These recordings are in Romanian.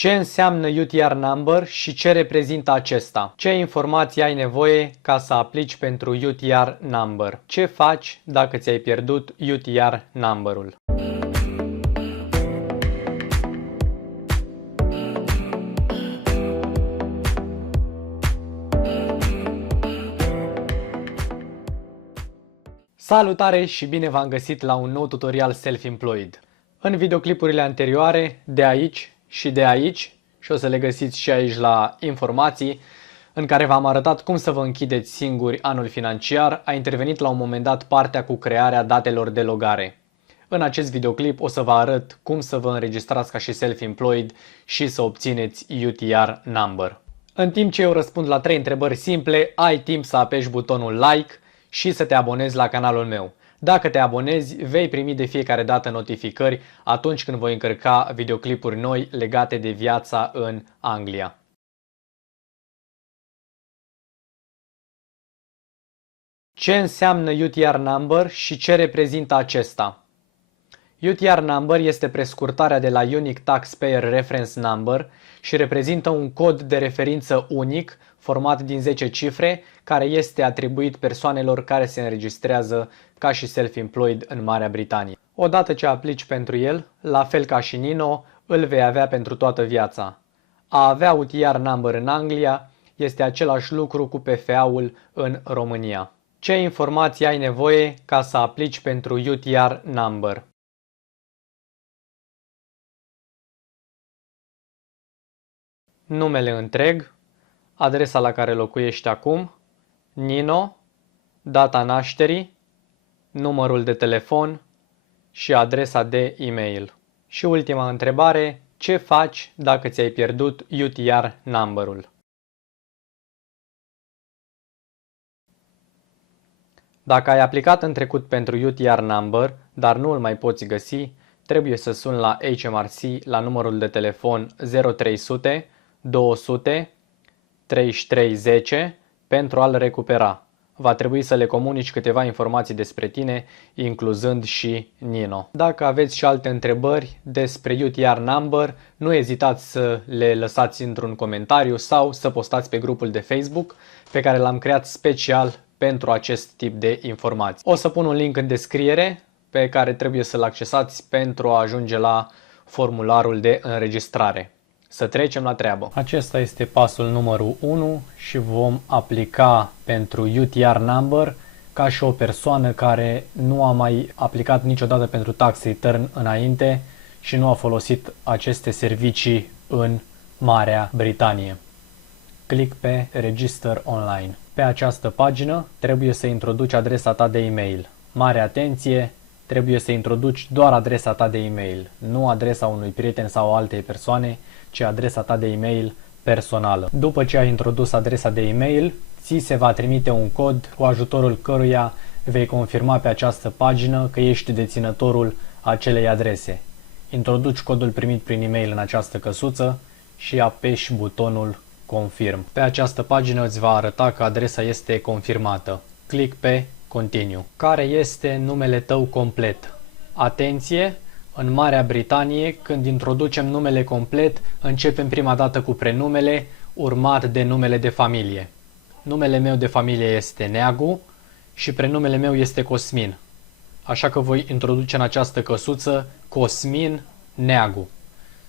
Ce înseamnă UTR number și ce reprezintă acesta? Ce informații ai nevoie ca să aplici pentru UTR number? Ce faci dacă ți-ai pierdut UTR number-ul? Salutare și bine v-am găsit la un nou tutorial Self-Employed. În videoclipurile anterioare, de aici și de aici, și o să le găsiți și aici la informații, în care v-am arătat cum să vă închideți singuri anul financiar, a intervenit la un moment dat partea cu crearea datelor de logare. În acest videoclip o să vă arăt cum să vă înregistrați ca și Self-Employed și să obțineți UTR number. În timp ce eu răspund la 3 întrebări simple, ai timp să apeși butonul like și să te abonezi la canalul meu. Dacă te abonezi, vei primi de fiecare dată notificări atunci când voi încărca videoclipuri noi legate de viața în Anglia. Ce înseamnă UTR number și ce reprezintă acesta? UTR number este prescurtarea de la Unique Taxpayer Reference Number și reprezintă un cod de referință unic format din 10 cifre care este atribuit persoanelor care se înregistrează ca și self-employed în Marea Britanie. Odată ce aplici pentru el, la fel ca și Nino, îl vei avea pentru toată viața. A avea UTR number în Anglia este același lucru cu PFA-ul în România. Ce informații ai nevoie ca să aplici pentru UTR number? Numele întreg, adresa la care locuiești acum, Nino, data nașterii, numărul de telefon și adresa de e-mail. Și ultima întrebare, ce faci dacă ți-ai pierdut UTR number-ul? Dacă ai aplicat în trecut pentru UTR number, dar nu îl mai poți găsi, trebuie să suni la HMRC la numărul de telefon 0300 200 3310 pentru a-l recupera. Va trebui să le comunici câteva informații despre tine, incluzând și Nino. Dacă aveți și alte întrebări despre UTR number, nu ezitați să le lăsați într-un comentariu sau să postați pe grupul de Facebook pe care l-am creat special pentru acest tip de informații. O să pun un link în descriere pe care trebuie să-l accesați pentru a ajunge la formularul de înregistrare. Să trecem la treabă. Acesta este pasul numărul 1 și vom aplica pentru UTR number ca și o persoană care nu a mai aplicat niciodată pentru tax return înainte și nu a folosit aceste servicii în Marea Britanie. Click pe Register Online. Pe această pagină trebuie să introduci adresa ta de e-mail. Mare atenție! Trebuie să introduci doar adresa ta de e-mail, nu adresa unui prieten sau altei persoane, ci adresa ta de e-mail personală. După ce ai introdus adresa de e-mail, ți se va trimite un cod cu ajutorul căruia vei confirma pe această pagină că ești deținătorul acelei adrese. Introduci codul primit prin e-mail în această căsuță și apeși butonul Confirm. Pe această pagină îți va arăta că adresa este confirmată. Click pe Continue. Care este numele tău complet? Atenție! În Marea Britanie, când introducem numele complet, începem prima dată cu prenumele, urmat de numele de familie. Numele meu de familie este Neagu și prenumele meu este Cosmin. Așa că voi introduce în această căsuță Cosmin Neagu.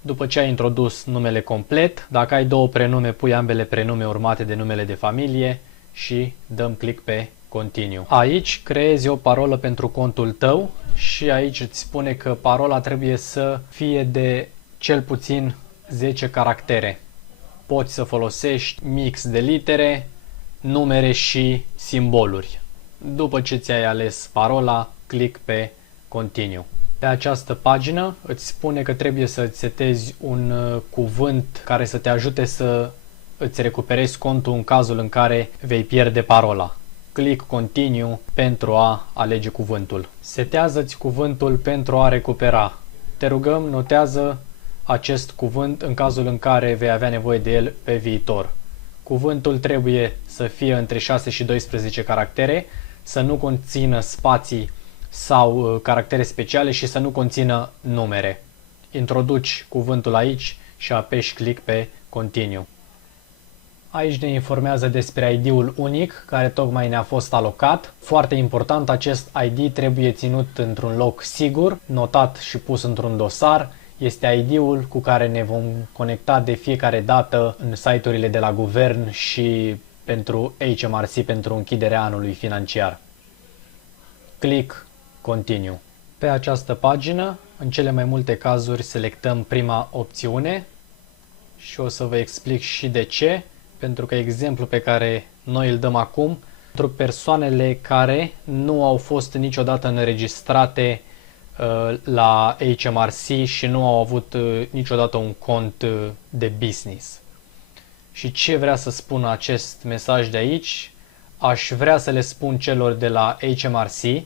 După ce ai introdus numele complet, dacă ai două prenume, pui ambele prenume urmate de numele de familie și dăm click pe Continue. Aici creezi o parolă pentru contul tău și aici îți spune că parola trebuie să fie de cel puțin 10 caractere. Poți să folosești mix de litere, numere și simboluri. După ce ți-ai ales parola, click pe Continue. Pe această pagină îți spune că trebuie să îți setezi un cuvânt care să te ajute să îți recuperezi contul în cazul în care vei pierde parola. Click Continue pentru a alege cuvântul. Setează-ți cuvântul pentru a recupera. Te rugăm, notează acest cuvânt în cazul în care vei avea nevoie de el pe viitor. Cuvântul trebuie să fie între 6 și 12 caractere, să nu conțină spații sau caractere speciale și să nu conțină numere. Introduci cuvântul aici și apeși click pe Continue. Aici ne informează despre ID-ul unic care tocmai ne-a fost alocat. Foarte important, acest ID trebuie ținut într-un loc sigur, notat și pus într-un dosar. Este ID-ul cu care ne vom conecta de fiecare dată în site-urile de la guvern și pentru HMRC pentru închiderea anului financiar. Click Continue. Pe această pagină, în cele mai multe cazuri, selectăm prima opțiune și o să vă explic și de ce. Pentru că exemplul pe care noi îl dăm acum, pentru persoanele care nu au fost niciodată înregistrate la HMRC și nu au avut niciodată un cont de business. Și ce vrea să spună acest mesaj de aici? Aș vrea să le spun celor de la HMRC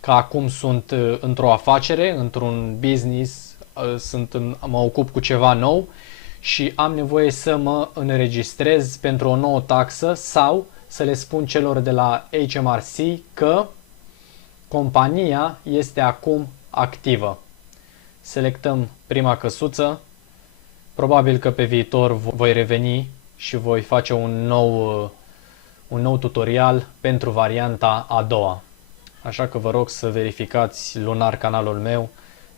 că acum sunt într-o afacere, într-un business, mă ocup cu ceva nou și am nevoie să mă înregistrez pentru o nouă taxă sau să le spun celor de la HMRC că compania este acum activă. Selectăm prima căsuță. Probabil că pe viitor voi reveni și voi face un nou tutorial pentru varianta a doua. Așa că vă rog să verificați lunar canalul meu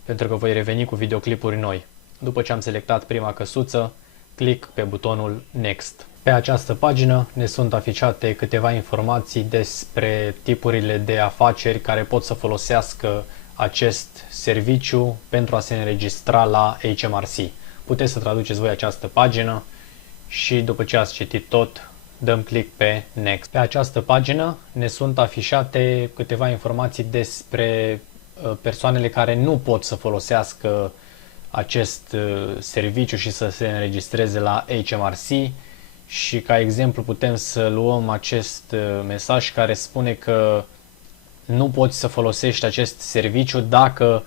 pentru că voi reveni cu videoclipuri noi. După ce am selectat prima căsuță, click pe butonul Next. Pe această pagină ne sunt afișate câteva informații despre tipurile de afaceri care pot să folosească acest serviciu pentru a se înregistra la HMRC. Puteți să traduceți voi această pagină și după ce ați citit tot, dăm click pe Next. Pe această pagină ne sunt afișate câteva informații despre persoanele care nu pot să folosească acest serviciu și să se înregistreze la HMRC și ca exemplu putem să luăm acest mesaj care spune că nu poți să folosești acest serviciu dacă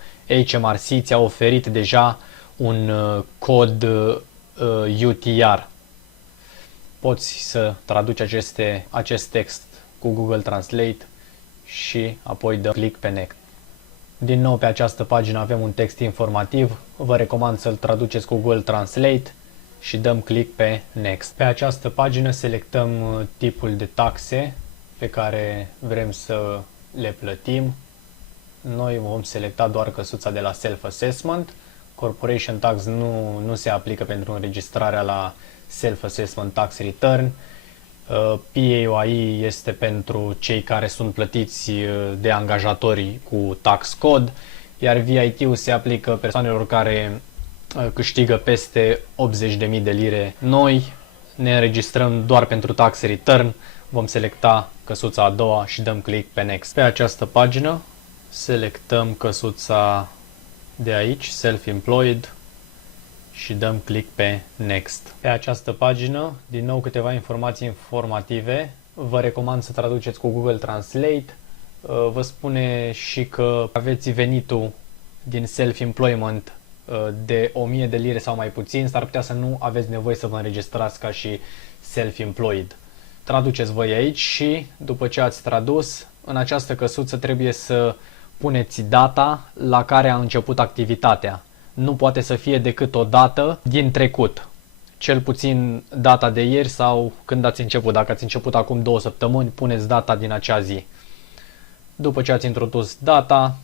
HMRC ți-a oferit deja un cod UTR. Poți să traduci acest text cu Google Translate și apoi dă click pe Next. Din nou pe această pagină avem un text informativ, vă recomand să-l traduceți cu Google Translate și dăm click pe Next. Pe această pagină selectăm tipul de taxe pe care vrem să le plătim. Noi vom selecta doar căsuța de la Self-Assessment. Corporation Tax nu se aplică pentru înregistrarea la Self-Assessment Tax Return. PAYE este pentru cei care sunt plătiți de angajatori cu tax code, iar VIT-ul se aplică persoanelor care câștigă peste 80.000 de lire. Noi ne înregistrăm doar pentru tax return, vom selecta căsuța a doua și dăm click pe Next. Pe această pagină selectăm căsuța de aici, Self-Employed, și dăm click pe Next. Pe această pagină, din nou câteva informații informative. Vă recomand să traduceți cu Google Translate. Vă spune și că aveți venitul din Self-Employment de 1000 de lire sau mai puțin, s-ar putea să nu aveți nevoie să vă înregistrați ca și Self-Employed. Traduceți voi aici și după ce ați tradus, în această căsuță trebuie să puneți data la care a început activitatea. Nu poate să fie decât o dată din trecut, cel puțin data de ieri sau când ați început. Dacă ați început acum 2 săptămâni, puneți data din acea zi. După ce ați introdus data,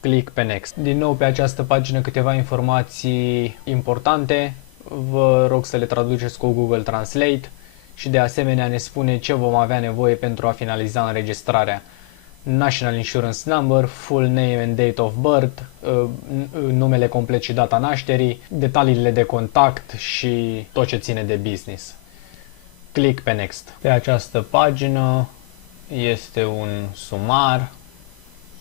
click pe Next. Din nou pe această pagină câteva informații importante, vă rog să le traduceți cu Google Translate și de asemenea ne spune ce vom avea nevoie pentru a finaliza înregistrarea. National Insurance Number, full name and date of birth, numele complet și data nașterii, detaliile de contact și tot ce ține de business. Click pe Next. Pe această pagină este un sumar.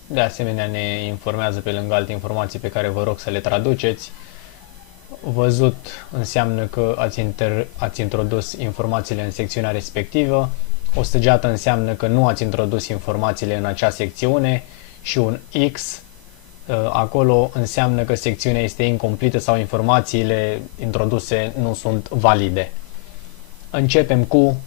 De asemenea ne informează pe lângă alte informații pe care vă rog să le traduceți. Văzut înseamnă că ați introdus informațiile în secțiunea respectivă. O săgeată înseamnă că nu ați introdus informațiile în acea secțiune și un X acolo înseamnă că secțiunea este incompletă sau informațiile introduse nu sunt valide. Începem cu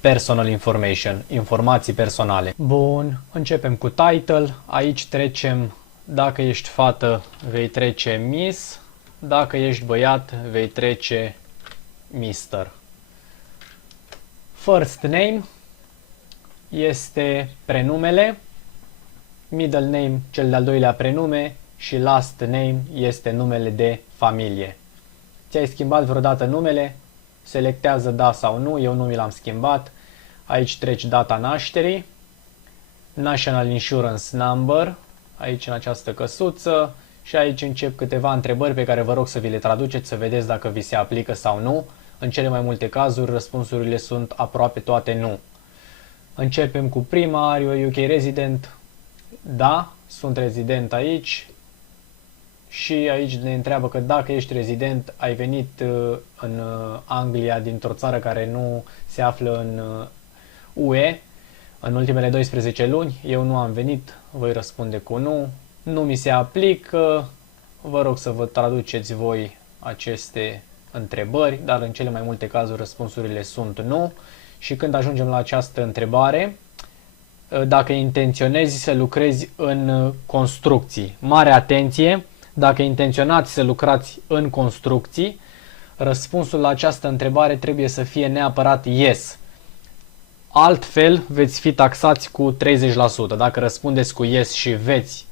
Personal Information, informații personale. Bun, începem cu Title. Aici trecem, dacă ești fată, vei trece Miss. Dacă ești băiat, vei trece Mister. First name este prenumele, middle name cel de-al doilea prenume și last name este numele de familie. Ți-ai schimbat vreodată numele? Selectează da sau nu, eu nu mi l-am schimbat. Aici treci data nașterii, National Insurance Number, aici în această căsuță, și aici încep câteva întrebări pe care vă rog să vi le traduceți, să vedeți dacă vi se aplică sau nu. În cele mai multe cazuri, răspunsurile sunt aproape toate nu. Începem cu prima, are you UK resident? Da, sunt rezident aici. Și aici ne întreabă că dacă ești rezident, ai venit în Anglia dintr-o țară care nu se află în UE în ultimele 12 luni. Eu nu am venit, voi răspunde cu nu. Nu mi se aplică, vă rog să vă traduceți voi aceste întrebări, dar în cele mai multe cazuri răspunsurile sunt nu. Și când ajungem la această întrebare, dacă intenționezi să lucrezi în construcții, mare atenție, dacă intenționați să lucrați în construcții, răspunsul la această întrebare trebuie să fie neapărat yes. Altfel veți fi taxați cu 30%. Dacă răspundeți cu yes și veți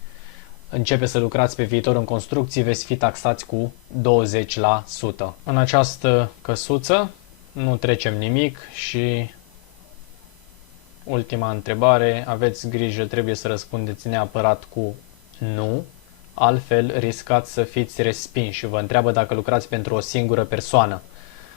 începe să lucrați pe viitor în construcții, veți fi taxați cu 20%. În această căsuță nu trecem nimic și ultima întrebare, aveți grijă, trebuie să răspundeți neapărat cu nu, altfel riscați să fiți respinși și vă întreabă dacă lucrați pentru o singură persoană.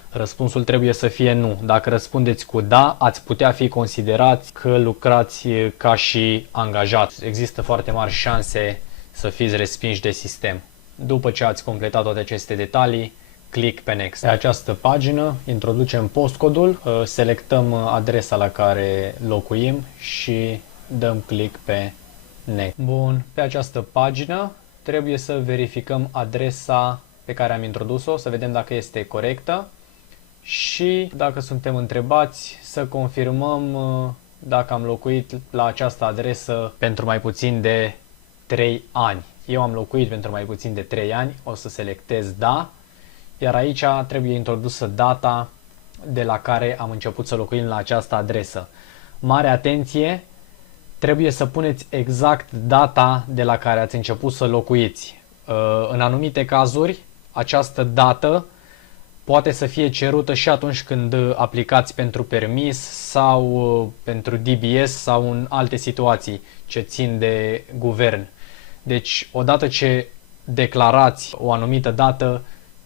Răspunsul trebuie să fie nu. Dacă răspundeți cu da, ați putea fi considerați că lucrați ca și angajați. Există foarte mari șanse să fiți respinși de sistem. După ce ați completat toate aceste detalii, click pe Next. Pe această pagină introducem postcodul, selectăm adresa la care locuim și dăm click pe Next. Bun, pe această pagină trebuie să verificăm adresa pe care am introdus-o, să vedem dacă este corectă și dacă suntem întrebați să confirmăm dacă am locuit la această adresă pentru mai puțin de 3 ani. Eu am locuit pentru mai puțin de 3 ani, o să selectez da, iar aici trebuie introdusă data de la care am început să locuim la această adresă. Mare atenție, trebuie să puneți exact data de la care ați început să locuiți. În anumite cazuri, această dată poate să fie cerută și atunci când aplicați pentru permis sau pentru DBS sau în alte situații ce țin de guvern. Deci, odată ce declarați o anumită dată,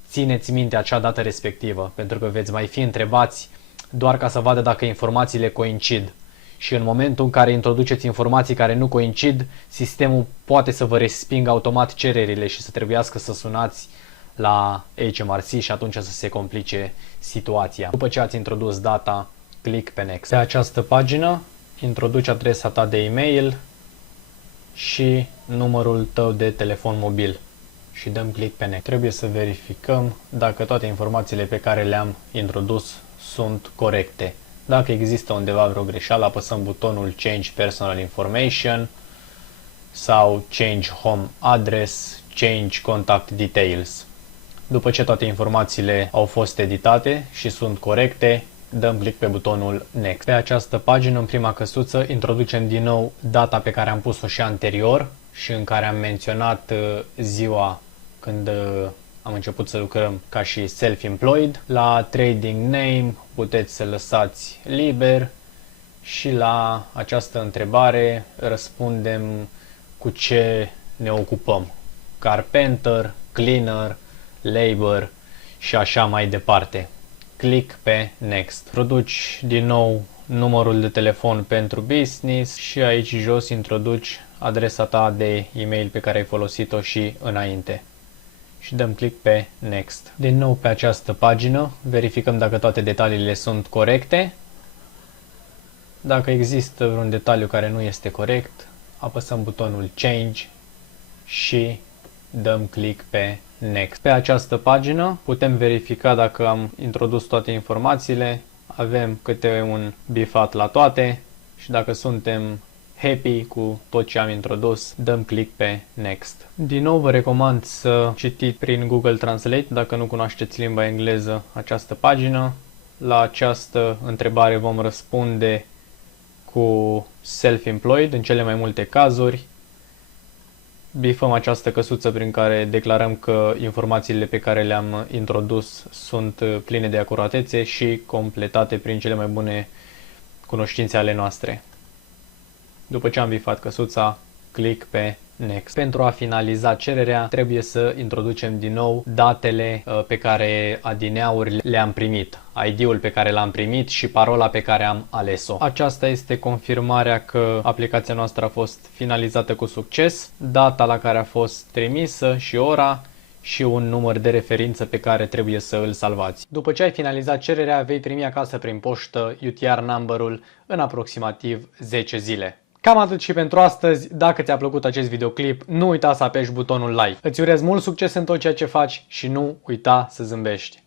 țineți minte acea dată respectivă, pentru că veți mai fi întrebați doar ca să vadă dacă informațiile coincid. Și în momentul în care introduceți informații care nu coincid, sistemul poate să vă respingă automat cererile și să trebuiască să sunați la HMRC și atunci să se complice situația. După ce ați introdus data, click pe Next. Pe această pagină, introduci adresa ta de e-mail și numărul tău de telefon mobil și dăm click pe Next. Trebuie să verificăm dacă toate informațiile pe care le-am introdus sunt corecte. Dacă există undeva vreo greșeală, apăsăm butonul Change Personal Information sau Change Home Address, Change Contact Details. După ce toate informațiile au fost editate și sunt corecte, dăm click pe butonul Next. Pe această pagină, în prima căsuță, introducem din nou data pe care am pus-o și anterior și în care am menționat ziua când am început să lucrăm ca și self-employed. La trading name puteți să lăsați liber și la această întrebare răspundem cu ce ne ocupăm. Carpenter, cleaner, labor și așa mai departe. Click pe Next. Introduci din nou numărul de telefon pentru business și aici jos introduci adresa ta de e-mail pe care ai folosit-o și înainte. Și dăm click pe Next. Din nou pe această pagină verificăm dacă toate detaliile sunt corecte. Dacă există vreun detaliu care nu este corect, apăsăm butonul Change și dăm click pe Next. Pe această pagină putem verifica dacă am introdus toate informațiile, avem câte un bifat la toate și dacă suntem happy cu tot ce am introdus, dăm click pe Next. Din nou vă recomand să citiți prin Google Translate dacă nu cunoașteți limba engleză această pagină. La această întrebare vom răspunde cu self-employed în cele mai multe cazuri. Bifăm această căsuță prin care declarăm că informațiile pe care le-am introdus sunt pline de acuratețe și completate prin cele mai bune cunoștințe ale noastre. După ce am bifat căsuța, click pe Next. Pentru a finaliza cererea, trebuie să introducem din nou datele pe care adineauri le-am primit, ID-ul pe care l-am primit și parola pe care am ales-o. Aceasta este confirmarea că aplicația noastră a fost finalizată cu succes, data la care a fost trimisă și ora și un număr de referință pe care trebuie să îl salvați. După ce ai finalizat cererea, vei primi acasă prin poștă UTR number-ul în aproximativ 10 zile. Cam atât și pentru astăzi. Dacă ți-a plăcut acest videoclip, nu uita să apeși butonul like. Îți urez mult succes în tot ceea ce faci și nu uita să zâmbești.